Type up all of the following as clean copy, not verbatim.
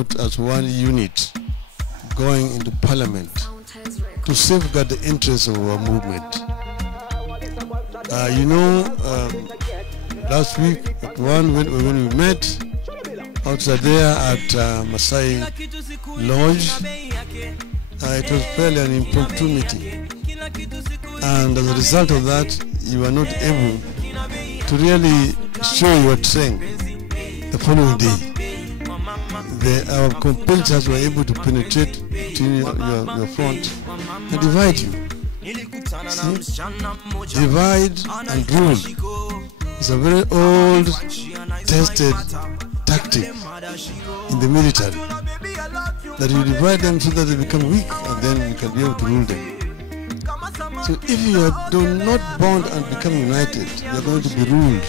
out as one unit going into parliament to safeguard the interests of our movement. Last week when we met outside there at Masai Lodge, it was fairly an impromptu meeting, and as a result of that, you were not able to really show your strength the following day. Our competitors were able to penetrate to your front and divide you. See? Divide and rule is a very old, tested tactic in the military. That you divide them so that they become weak, and then you can be able to rule them. So if you do not bond and become united, you are going to be ruled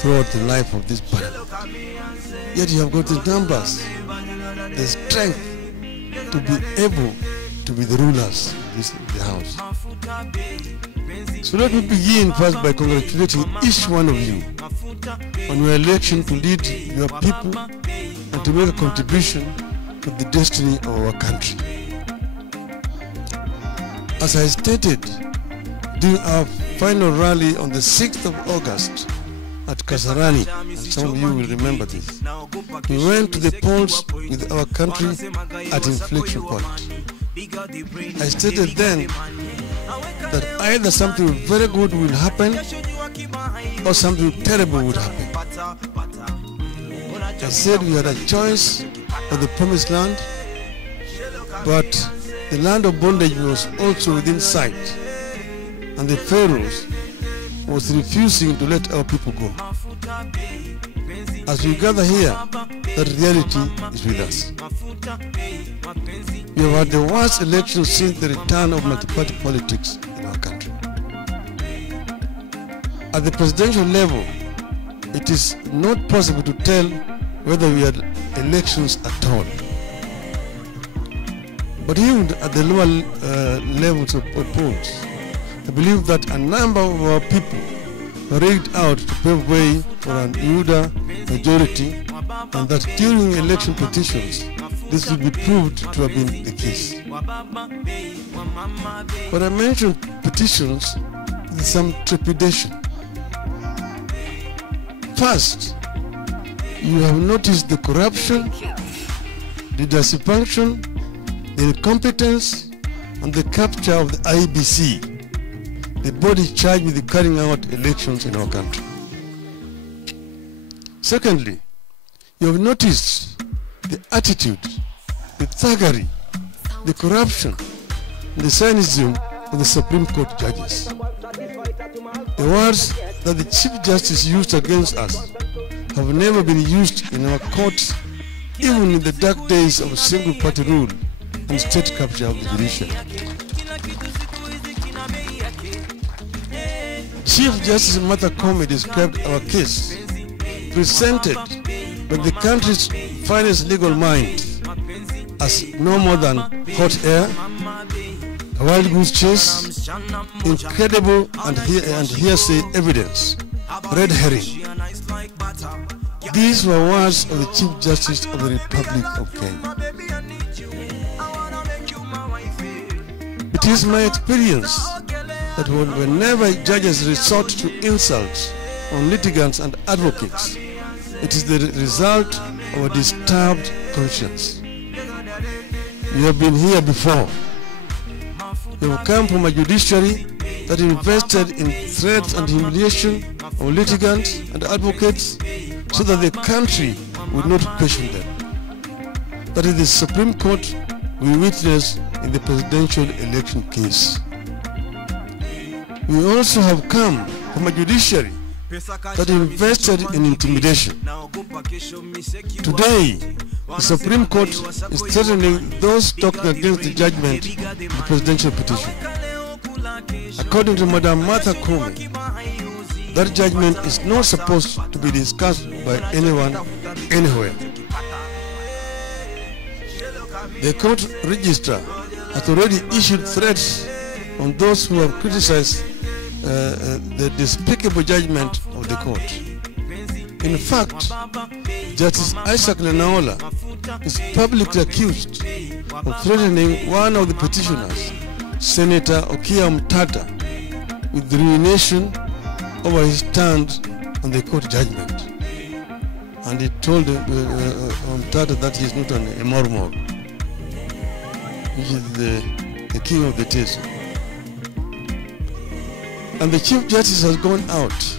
throughout the life of this party. Yet you have got the numbers, the strength to be able to be the rulers of the house. So let me begin first by congratulating each one of you on your election to lead your people and to make a contribution to the destiny of our country. As I stated during our final rally on the 6th of August at Kasarani, and some of you will remember this, we went to the polls with our country at inflection point. I stated then that either something very good will happen or something terrible would happen. I said we had a choice of the promised land, but the land of bondage was also within sight, and the pharaohs was refusing to let our people go. As we gather here, that reality is with us. We have had the worst election since the return of multi-party politics in our country. At the presidential level, it is not possible to tell whether we had elections at all. But even at the lower levels of polls, I believe that a number of our people were rigged out to pave way for an UDA majority, and that during election petitions, this will be proved to have been the case. But I mentioned petitions with some trepidation. First, you have noticed the corruption, the dysfunction, the incompetence, and the capture of the IBC, the body charged with carrying out elections in our country. Secondly, you have noticed the attitude, the thuggery, the corruption, and the cynicism of the Supreme Court judges. The words that the Chief Justice used against us have never been used in our courts, even in the dark days of single-party rule and state capture of the judiciary. Chief Justice Martha Koome described our case, presented by the country's finest legal mind, as no more than hot air, a wild goose chase, incredible and hearsay evidence, red herring. These were words of the Chief Justice of the Republic of Kenya. It is my experience that whenever judges resort to insults on litigants and advocates, it is the result of a disturbed conscience. You have been here before. You have come from a judiciary that invested in threats and humiliation of litigants and advocates so that the country would not question them. That is the Supreme Court we witnessed in the presidential election case. We also have come from a judiciary that invested in intimidation. Today, the Supreme Court is threatening those talking against the judgment of the presidential petition. According to Madam Martha Koome, that judgment is not supposed to be discussed by anyone, anywhere. The court registrar has already issued threats on those who have criticized the despicable judgment of the court. In fact, Justice Isaac Lenaola is publicly accused of threatening one of the petitioners, Senator Okia Mtata, with ruination over his stand on the court judgment. And he told Mtata that he is not a Mormon, which is the king of the Teso. And the Chief Justice has gone out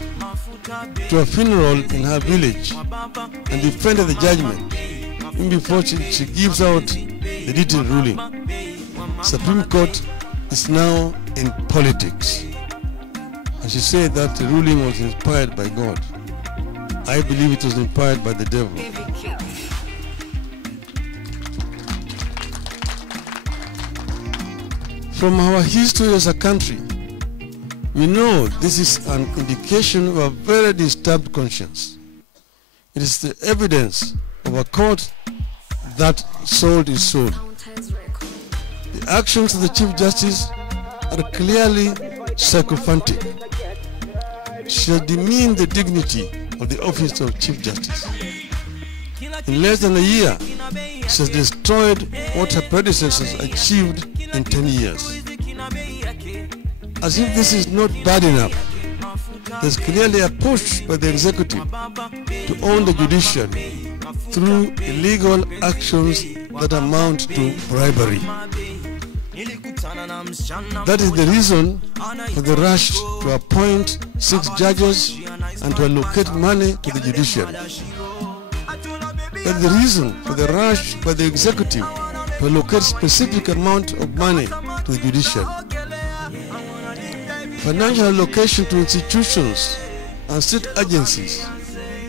to a funeral in her village and defended the judgment even before she gives out the detailed ruling. Supreme Court is now in politics. And she said that the ruling was inspired by God. I believe it was inspired by the devil. From our history as a country, we know this is an indication of a very disturbed conscience. It is the evidence of a court that sold is sold. The actions of the Chief Justice are clearly sycophantic. She has demeaned the dignity of the office of Chief Justice. In less than a year, she has destroyed what her predecessors achieved in 10 years. As if this is not bad enough, there's clearly a push by the executive to own the judiciary through illegal actions that amount to bribery. That is the reason for the rush to appoint 6 judges and to allocate money to the judiciary. That is the reason for the rush by the executive to allocate specific amount of money to the judiciary. Financial allocation to institutions and state agencies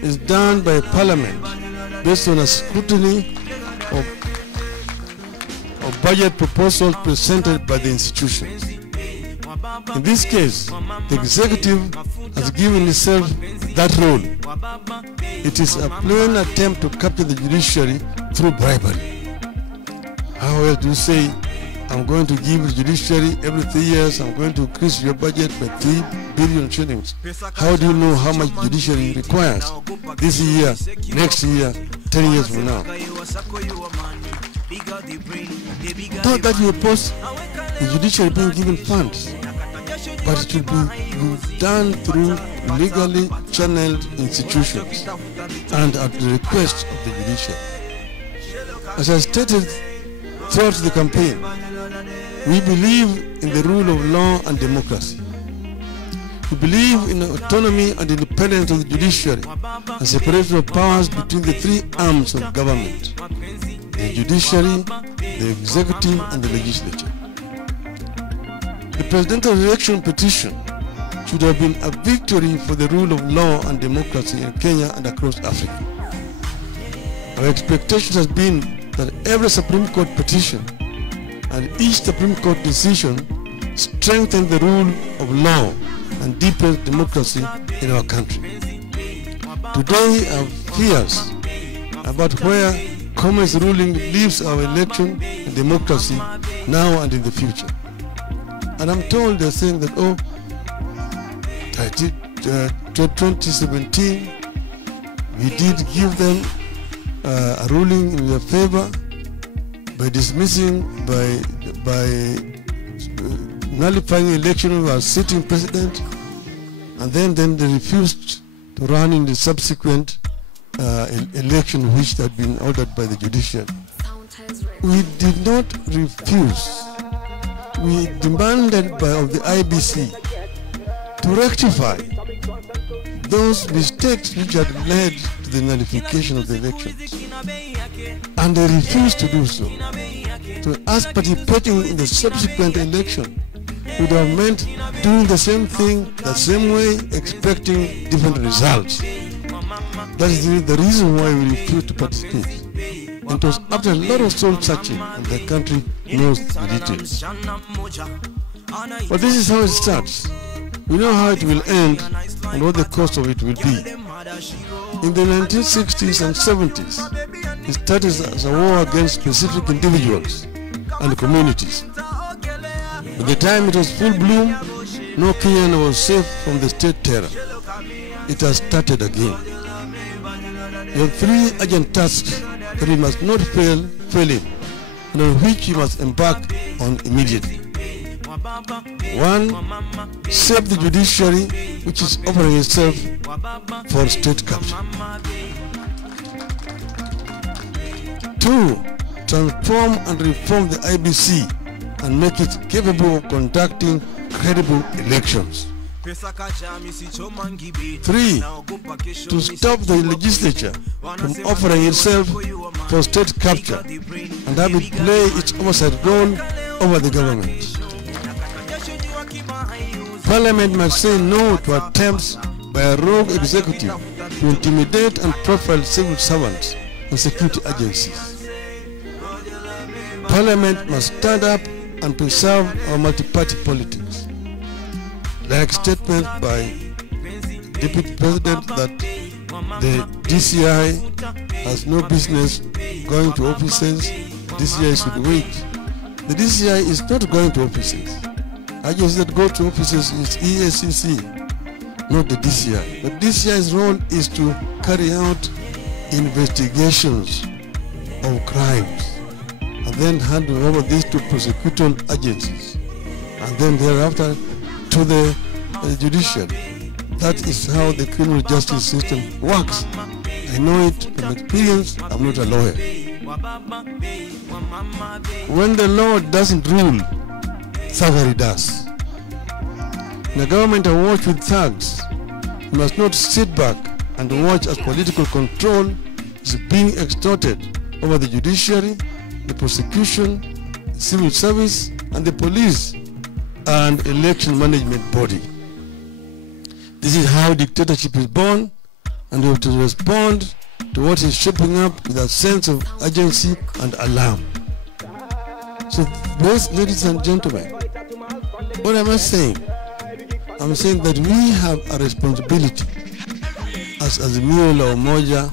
is done by Parliament based on a scrutiny of budget proposals presented by the institutions. In this case, the executive has given itself that role. It is a plain attempt to capture the judiciary through bribery. How else do you say, I'm going to give the judiciary every 3 years, I'm going to increase your budget by 3 billion shillings. How do you know how much judiciary requires this year, next year, 10 years from now? Not that you oppose the judiciary being given funds, but it should be done through legally channeled institutions and at the request of the judiciary. As I stated throughout the campaign, we believe in the rule of law and democracy. We believe in autonomy and independence of the judiciary and separation of powers between the 3 arms of government: the judiciary, the executive, and the legislature. The presidential election petition should have been a victory for the rule of law and democracy in Kenya and across Africa. Our expectation has been that every Supreme Court petition and each Supreme Court decision strengthen the rule of law and deepens democracy in our country. Today, I have fears about where Commerce ruling leaves our election and democracy now and in the future. And I'm told they're saying that, 2017, we did give them a ruling in their favor by dismissing, by nullifying the election of our sitting president, and then they refused to run in the subsequent election which had been ordered by the judiciary. We did not refuse. We demanded of the IBC to rectify those mistakes which had led to the nullification of the elections. And they refused to do so. So us participating in the subsequent election would have meant doing the same thing, the same way, expecting different results. That is the reason why we refused to participate. And it was after a lot of soul searching, and the country knows the details. But this is how it starts. We know how it will end and what the cost of it will be. In the 1960s and 70s, it started as a war against specific individuals and communities. By the time it was full bloom, no Kenyan was safe from the state terror. It has started again. We have 3 urgent tasks that we must not fail him, and on which we must embark on immediately. 1. Save the judiciary, which is offering itself for state capture. 2. Transform and reform the IBC and make it capable of conducting credible elections. 3. To stop the legislature from offering itself for state capture and have it play its oversight role over the government. Parliament must say no to attempts by a rogue executive to intimidate and profile civil servants and security agencies. Parliament must stand up and preserve our multi-party politics. Like statements by Deputy President that the DCI has no business going to offices, DCI should wait. The DCI is not going to offices. Agencies that go to offices is EACC, not the DCI. But DCI's role is to carry out investigations of crimes and then hand over this to prosecutorial agencies and then thereafter to the judiciary. That is how the criminal justice system works. I know it from experience. I'm not a lawyer. When the law doesn't rule, thuggery does. The government awash with thugs must not sit back and watch as political control is being extorted over the judiciary, the prosecution, the civil service, and the police and election management body. This is how dictatorship is born, and we have to respond to what is shaping up with a sense of urgency and alarm. So, ladies and gentlemen, what am I saying? I'm saying that we have a responsibility as Azimio la Umoja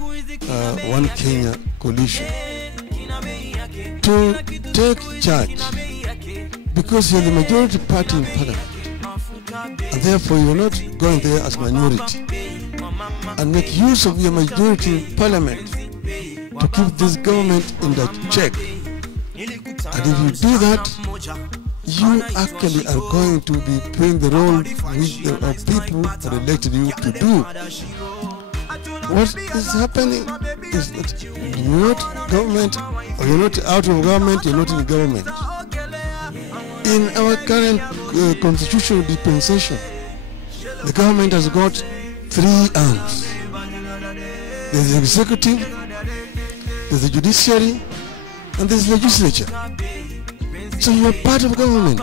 One Kenya coalition to take charge, because you're the majority party in parliament, and therefore you're not going there as minority, and make use of your majority in parliament to keep this government in the check. And if you do that, you actually are going to be playing the role which the people that elected you to do. What is happening is that you're not government, or you're not out of government, you're not in government. In our current constitutional dispensation, the government has got 3 arms. There's the executive, there's the judiciary, and there's the legislature. So you are part of government.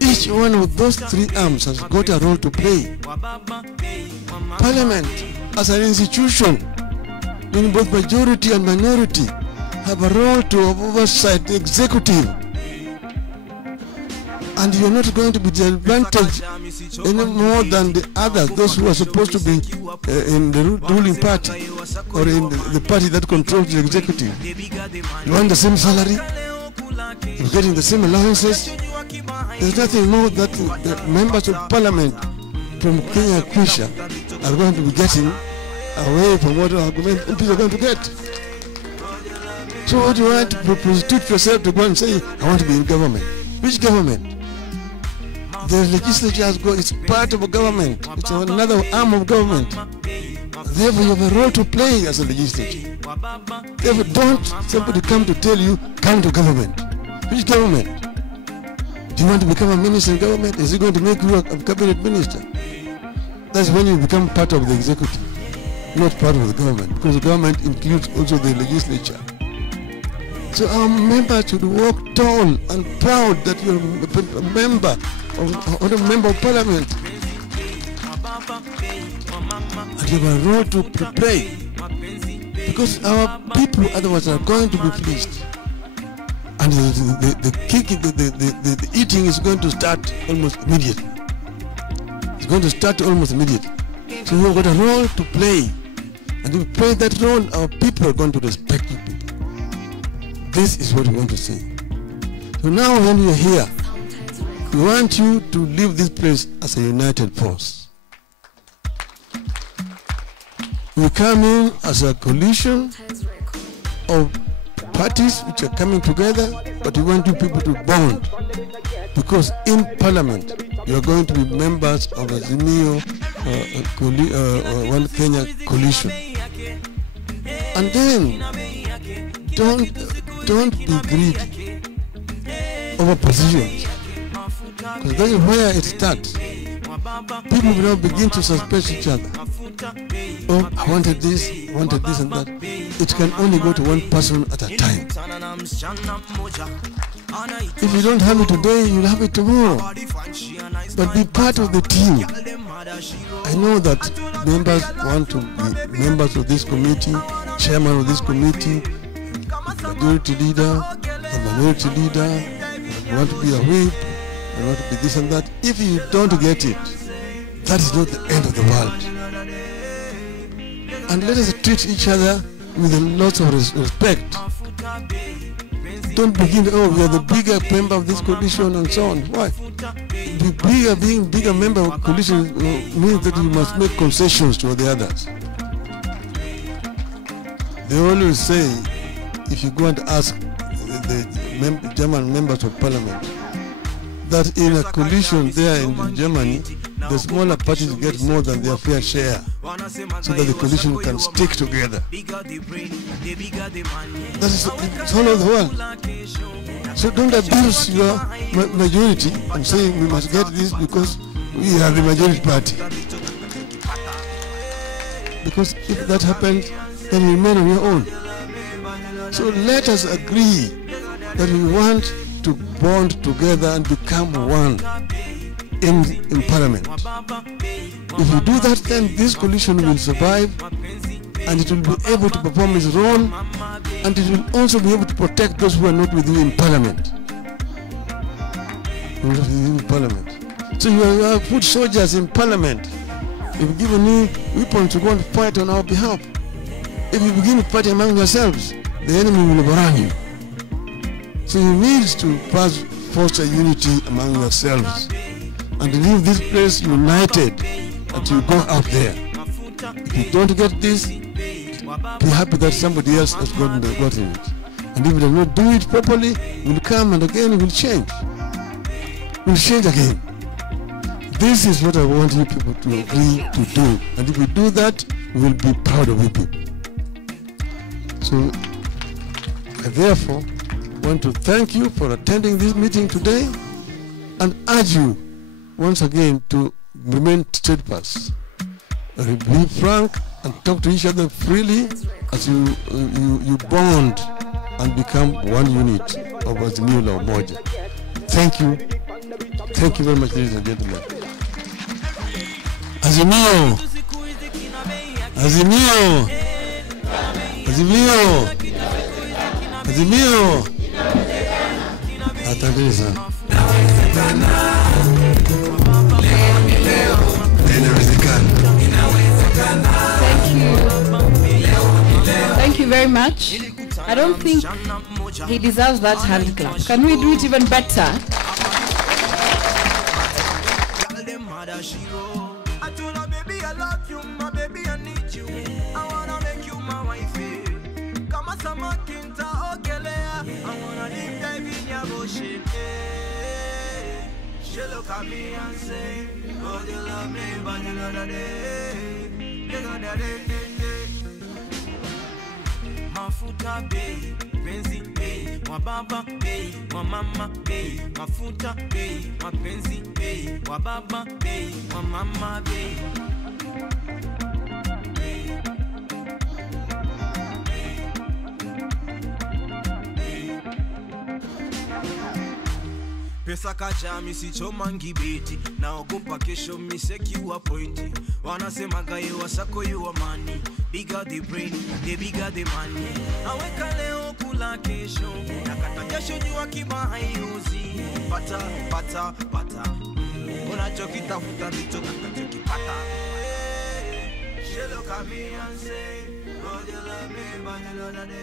Each one of those 3 arms has got a role to play. Parliament, as an institution, in both majority and minority, have a role to oversight the executive. And you're not going to be disadvantaged any more than the others, those who are supposed to be in the ruling party or in the party that controls the executive. You want the same salary, you're getting the same allowances. There's nothing more that the members of parliament from Kenya Kwisha are going to be getting away from what our MPs are going to get. So what do you want to prostitute yourself to go and say, I want to be in government? Which government? The legislature has got, it's part of a government. It's another arm of government. Therefore, you have a role to play as a legislature. Therefore, don't somebody come to tell you, come to government. Which government? Do you want to become a minister in government? Is it going to make you a cabinet minister? That's when you become part of the executive, not part of the government, because the government includes also the legislature. So our members should walk tall and proud that you're a member or a member of parliament. And you have a role to play, because our people otherwise are going to be pleased. And the eating is going to start almost immediately. It's going to start almost immediately. So we've got a role to play. And if we play that role, our people are going to respect you. This is what we want to say. So now when you're here, we want you to leave this place as a united force. We come in as a coalition of parties which are coming together, but we want you people to bond. Because in Parliament, you are going to be members of the Azimio One Kenya coalition. And then, don't be greedy over positions. Because that is where it starts. People will now begin to suspect each other. Oh, I wanted this and that. It can only go to one person at a time. If you don't have it today, you'll have it tomorrow. But be part of the team. I know that members want to be members of this committee, chairman of this committee, majority leader, a minority leader, want to be a whip, want to be this and that. If you don't get it, that is not the end of the world. And let us treat each other with a lot of respect. Don't begin, oh, we are the bigger member of this coalition and so on. Why? Being bigger member of coalition means that you must make concessions to the others. They always say, if you go and ask the German members of parliament, that in a coalition there in Germany, the smaller parties get more than their fair share, so that the coalition can stick together. That is all over the world. So don't abuse your majority and say we must get this because we are the majority party. Because if that happens, then you remain on your own. So let us agree that we want to bond together and become one in Parliament. If you do that, then this coalition will survive and it will be able to perform its role, and it will also be able to protect those who are not with you in Parliament. So you have put soldiers in Parliament. You've given me weapons to go and fight on our behalf. If you begin to fight among yourselves, the enemy will overrun you. So you need to foster unity among yourselves and leave this place united until you go out there. If you don't get this, be happy that somebody else has gotten it. And if you do not do it properly, we'll come and again we'll change. We'll change again. This is what I want you people to agree to do. And if we do that, we'll be proud of you people. So I therefore want to thank you for attending this meeting today and urge you once again to remain steadfast. Be frank and talk to each other freely as you bond and become one unit of Azimio la Umoja. Thank you. Thank you very much, ladies and gentlemen. Azimio! Azimio! Azimio! Azimio! Asante sana. Thank you very much. I don't think he deserves that hand clap. Can we do it even better? I told her, baby, I love you, my baby, I need you. I wanna make you my wife. Kama samakinta ogelea, I wanna live dive in your ocean. She look at me and say, oh, you love me, but you know that day. You know that day. Mafuta bay, penzi bay, wababa bay, wamama bay, mafuta bay, mapenzi bay, wababa bay, wamama bay. Pesa kacha misichomangi beti, naogopa kesho misekiwa pointi. Wanasema gaye wasako yuwa money, bigger the brain, the bigger the money. Aweka leo kula kesho, nakata jasho jua kiba hayuzi. Pata, unachokitafuta ndicho kakachokipata. She look at me and say, oh, you love me, but you know that day.